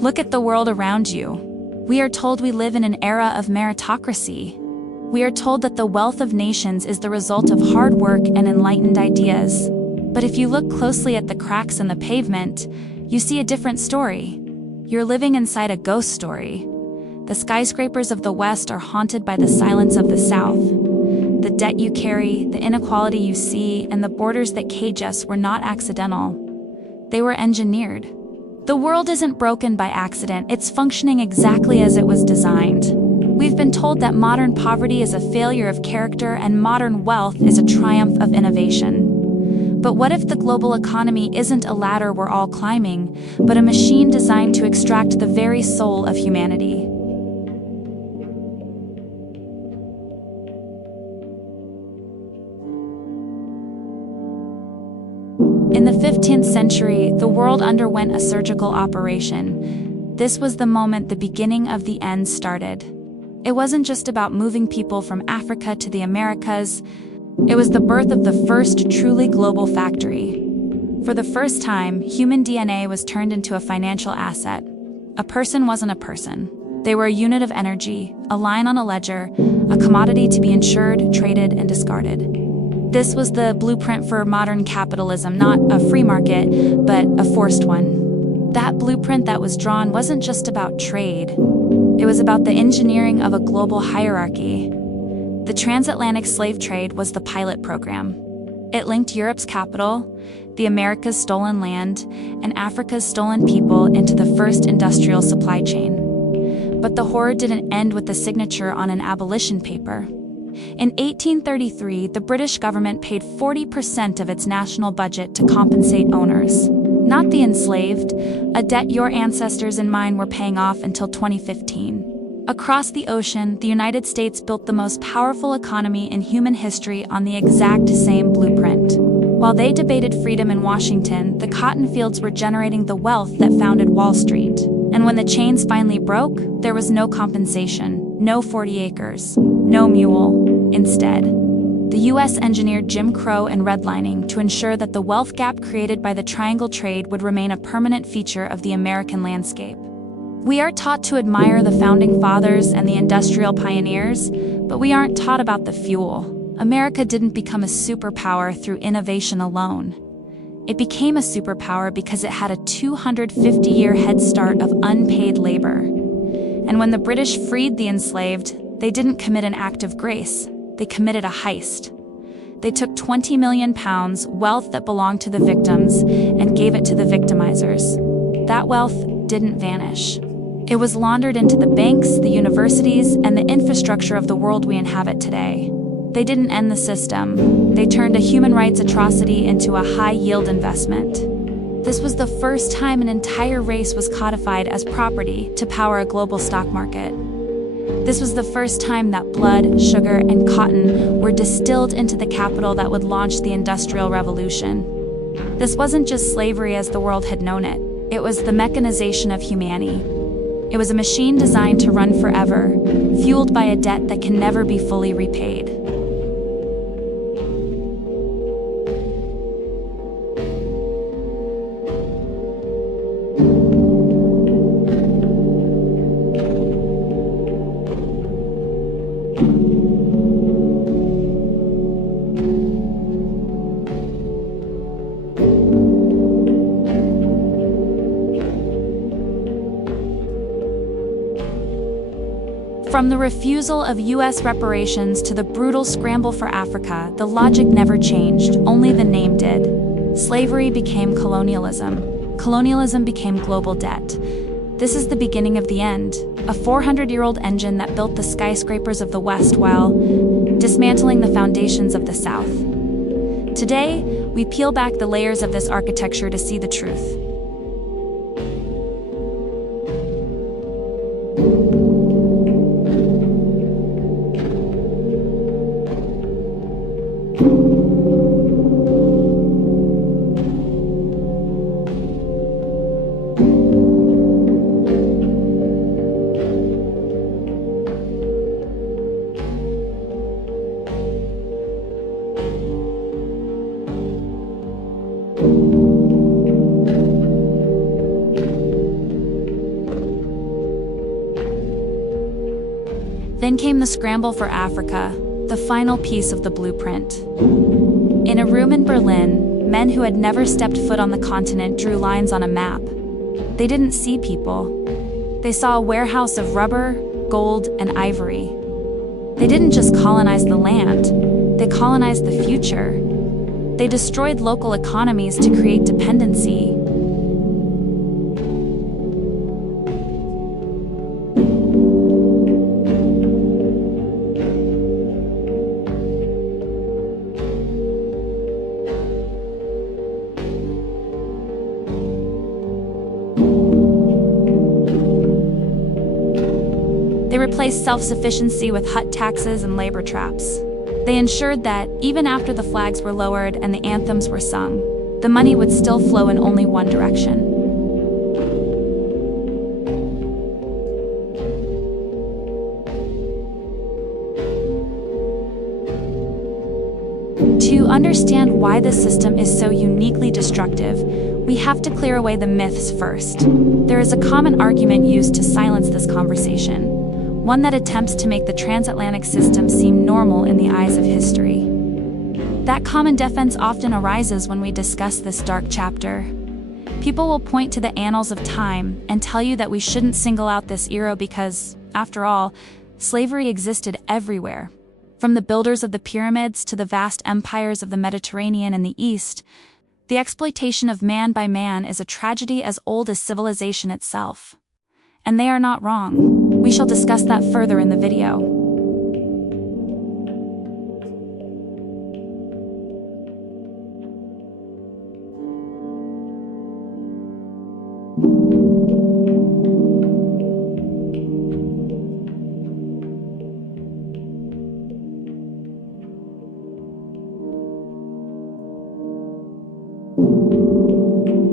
Look at the world around you. We are told we live in an era of meritocracy. We are told that the wealth of nations is the result of hard work and enlightened ideas. But if you look closely at the cracks in the pavement, you see a different story. You're living inside a ghost story. The skyscrapers of the West are haunted by the silence of the South. The debt you carry, the inequality you see, and the borders that cage us were not accidental. They were engineered. The world isn't broken by accident, it's functioning exactly as it was designed. We've been told that modern poverty is a failure of character and modern wealth is a triumph of innovation. But what if the global economy isn't a ladder we're all climbing, but a machine designed to extract the very soul of humanity? In the 15th century, the world underwent a surgical operation. This was the moment the beginning of the end started. It wasn't just about moving people from Africa to the Americas. It was the birth of the first truly global factory. For the first time, human DNA was turned into a financial asset. A person wasn't a person. They were a unit of energy, a line on a ledger, a commodity to be insured, traded, and discarded. This was the blueprint for modern capitalism, not a free market, but a forced one. That blueprint that was drawn wasn't just about trade. It was about the engineering of a global hierarchy. The Transatlantic Slave Trade was the pilot program. It linked Europe's capital, the Americas' stolen land, and Africa's stolen people into the first industrial supply chain. But the horror didn't end with the signature on an abolition paper. In 1833, the British government paid 40% of its national budget to compensate owners, not the enslaved, a debt your ancestors and mine were paying off until 2015. Across the ocean, the United States built the most powerful economy in human history on the exact same blueprint. While they debated freedom in Washington, the cotton fields were generating the wealth that founded Wall Street. And when the chains finally broke, there was no compensation, no 40 acres, no mule. Instead, the U.S. engineered Jim Crow and redlining to ensure that the wealth gap created by the triangle trade would remain a permanent feature of the American landscape. We are taught to admire the founding fathers and the industrial pioneers, but we aren't taught about the fuel. America didn't become a superpower through innovation alone. It became a superpower because it had a 250-year head start of unpaid labor. And when the British freed the enslaved, they didn't commit an act of grace. They committed a heist. They took 20 million pounds, wealth that belonged to the victims, and gave it to the victimizers. That wealth didn't vanish. It was laundered into the banks, the universities, and the infrastructure of the world we inhabit today. They didn't end the system. They turned a human rights atrocity into a high-yield investment. This was the first time an entire race was codified as property to power a global stock market. This was the first time that blood, sugar, and cotton were distilled into the capital that would launch the Industrial Revolution. This wasn't just slavery as the world had known it. It was the mechanization of humanity. It was a machine designed to run forever, fueled by a debt that can never be fully repaid. From the refusal of U.S. reparations to the brutal scramble for Africa, the logic never changed, only the name did. Slavery became colonialism. Colonialism became global debt. This is the beginning of the end, a 400-year-old engine that built the skyscrapers of the West while dismantling the foundations of the South. Today, we peel back the layers of this architecture to see the truth. Then came the scramble for Africa, the final piece of the blueprint. In a room in Berlin, men who had never stepped foot on the continent drew lines on a map. They didn't see people. They saw a warehouse of rubber, gold, and ivory. They didn't just colonize the land, they colonized the future. They destroyed local economies to create dependency. They replaced self-sufficiency with hut taxes and labor traps. They ensured that, even after the flags were lowered and the anthems were sung, the money would still flow in only one direction. To understand why this system is so uniquely destructive, we have to clear away the myths first. There is a common argument used to silence this conversation, one that attempts to make the transatlantic system seem normal in the eyes of history. That common defense often arises when we discuss this dark chapter. People will point to the annals of time and tell you that we shouldn't single out this era because, after all, slavery existed everywhere. From the builders of the pyramids to the vast empires of the Mediterranean and the East, the exploitation of man by man is a tragedy as old as civilization itself. And they are not wrong. We shall discuss that further in the video.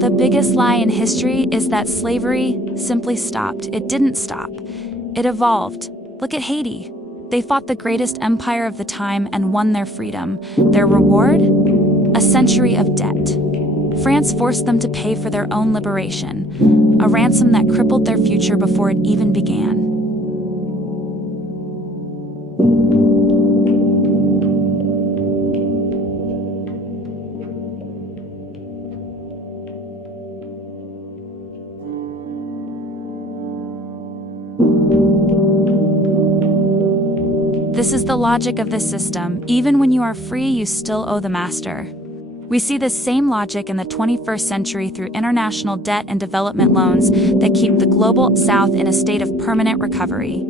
The biggest lie in history is that slavery simply stopped. It didn't stop. It evolved. Look at Haiti. They fought the greatest empire of the time and won their freedom. Their reward? A century of debt. France forced them to pay for their own liberation, a ransom that crippled their future before it even began. This is the logic of this system. Even when you are free, you still owe the master. We see this same logic in the 21st century through international debt and development loans that keep the global South in a state of permanent recovery.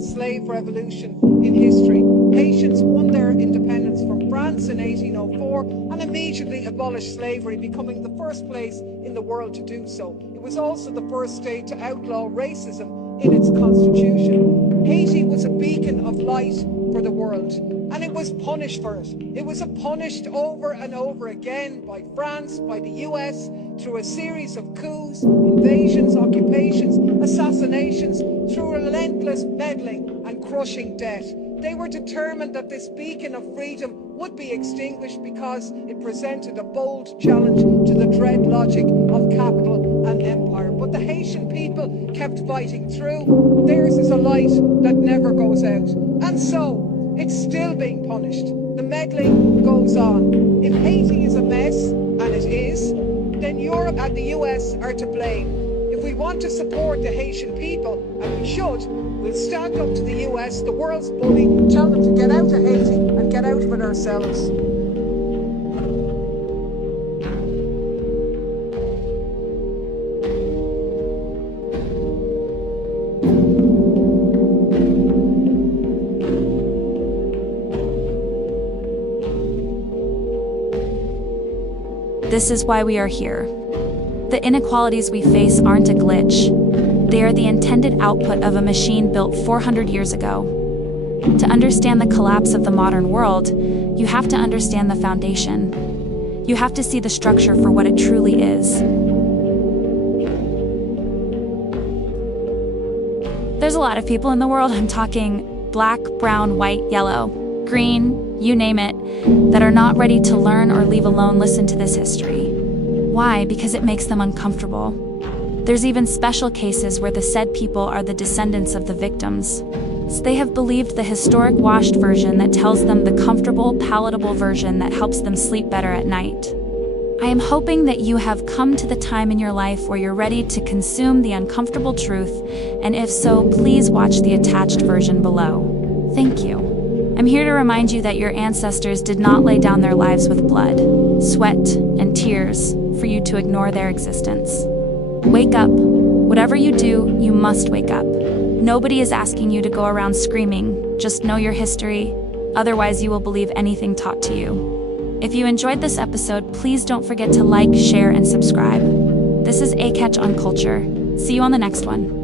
Slave revolution in history. Haitians won their independence from France in 1804 and immediately abolished slavery, becoming the first place in the world to do so. It was also the first state to outlaw racism in its constitution. Haiti was a beacon of light for the world, and it was punished for it. It was punished over and over again by France, by the US, through a series of coups, invasions, occupations, assassinations, through relentless meddling and crushing debt. They were determined that this beacon of freedom would be extinguished because it presented a bold challenge to the dread logic of capital and empire. But the Haitian Haitian people kept fighting through. Theirs is a light that never goes out. And so, it's still being punished. The meddling goes on. If Haiti is a mess, and it is, then Europe and the US are to blame. If we want to support the Haitian people, and we should, we'll stand up to the US, the world's bully, tell them to get out of Haiti and get out of it ourselves. This is why we are here. The inequalities we face aren't a glitch. They are the intended output of a machine built 400 years ago. To understand the collapse of the modern world, you have to understand the foundation. You have to see the structure for what it truly is. There's a lot of people in the world, I'm talking black, brown, white, yellow, green, you name it, that are not ready to learn or leave alone listen to this history. Why? Because it makes them uncomfortable. There's even special cases where the said people are the descendants of the victims. So they have believed the historic washed version that tells them the comfortable, palatable version that helps them sleep better at night. I am hoping that you have come to the time in your life where you're ready to consume the uncomfortable truth, and if so, please watch the attached version below. Thank you. I'm here to remind you that your ancestors did not lay down their lives with blood, sweat, and tears for you to ignore their existence. Wake up. Whatever you do, you must wake up. Nobody is asking you to go around screaming. Just know your history. Otherwise, you will believe anything taught to you. If you enjoyed this episode, please don't forget to like, share, and subscribe. This is A Catch on Culture. See you on the next one.